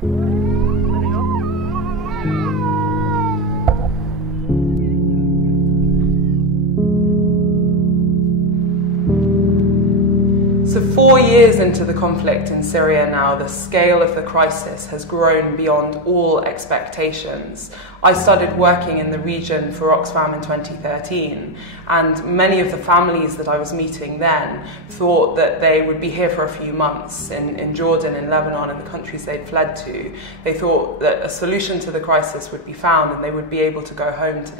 So 4 years into the conflict in Syria now, the scale of the crisis has grown beyond all expectations. I started working in the region for Oxfam in 2013, and many of the families that I was meeting then thought that they would be here for a few months in Jordan, in Lebanon, and the countries they'd fled to. They thought that a solution to the crisis would be found and they would be able to go home to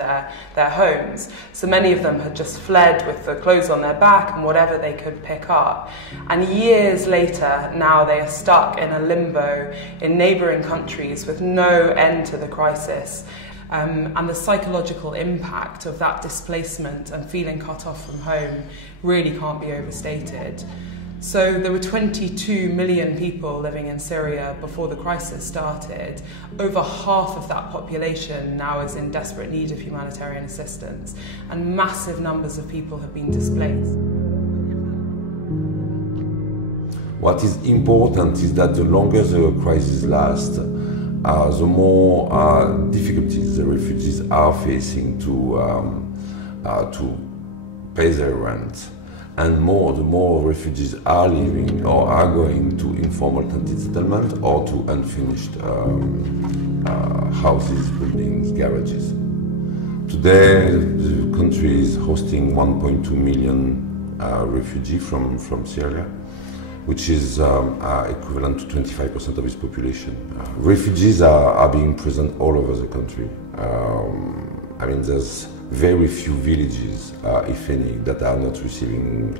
their homes. So many of them had just fled with the clothes on their back and whatever they could pick up. And years later, now they are stuck in a limbo in neighbouring countries with no end to the crisis. And the psychological impact of that displacement and feeling cut off from home really can't be overstated. So there were 22 million people living in Syria before the crisis started. Over half of that population now is in desperate need of humanitarian assistance, and massive numbers of people have been displaced. What is important is that the longer the crisis lasts, the more difficulties the refugees are facing to pay their rent, and the more refugees are living or are going to informal tented settlement or to unfinished houses, buildings, garages. Today, the country is hosting 1.2 million refugees from Syria, which is equivalent to 25% of its population. Refugees are being present all over the country. I mean, there's very few villages, if any, that are not receiving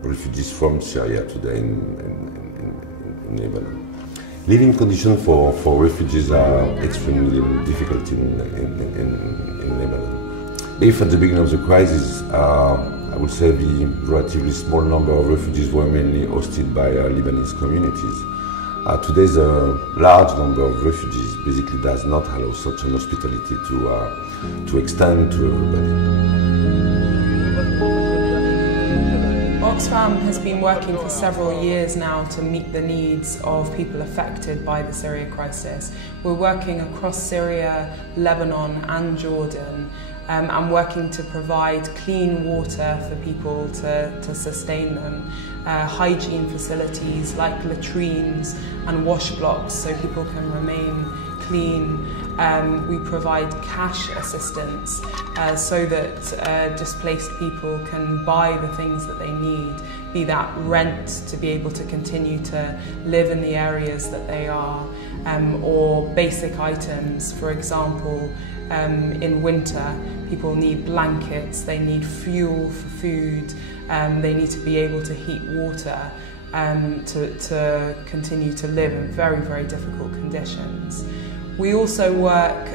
refugees from Syria today in Lebanon. Living conditions for refugees are extremely difficult in Lebanon. If at the beginning of the crisis, I would say the relatively small number of refugees were mainly hosted by Lebanese communities. Today, the large number of refugees basically does not allow such an hospitality to extend to everybody. Oxfam has been working for several years now to meet the needs of people affected by the Syria crisis. We're working across Syria, Lebanon and Jordan, and working to provide clean water for people to sustain them, hygiene facilities like latrines and wash blocks so people can remain clean. We provide cash assistance so that displaced people can buy the things that they need, be that rent to be able to continue to live in the areas that they are, or basic items. For example, in winter, people need blankets, they need fuel for food, they need to be able to heat water to continue to live in very, very difficult conditions. We also work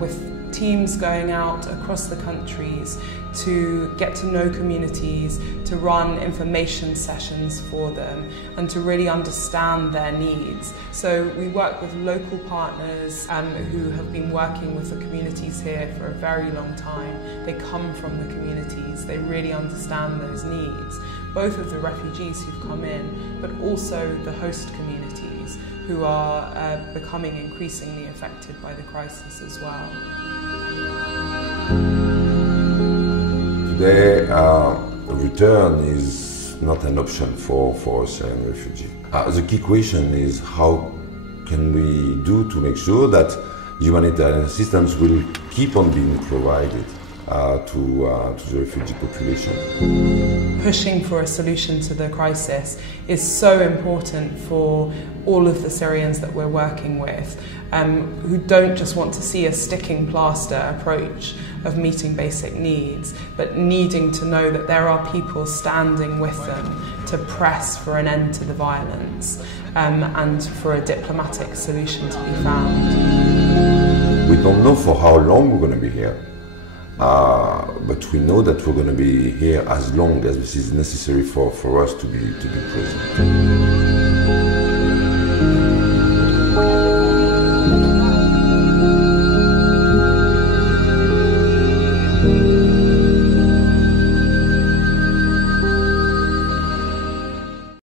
with teams going out across the countries to get to know communities, to run information sessions for them and to really understand their needs. So we work with local partners who have been working with the communities here for a very long time. They come from the communities, they really understand those needs, both of the refugees who've come in, but also the host communities who are becoming increasingly affected by the crisis as well. Today, return is not an option for a Syrian refugee. The key question is how can we do to make sure that humanitarian assistance will keep on being provided to the refugee population. Pushing for a solution to the crisis is so important for all of the Syrians that we're working with, who don't just want to see a sticking plaster approach of meeting basic needs, but needing to know that there are people standing with them to press for an end to the violence and for a diplomatic solution to be found. We don't know for how long we're going to be here. But we know that we're going to be here as long as this is necessary for us to be present.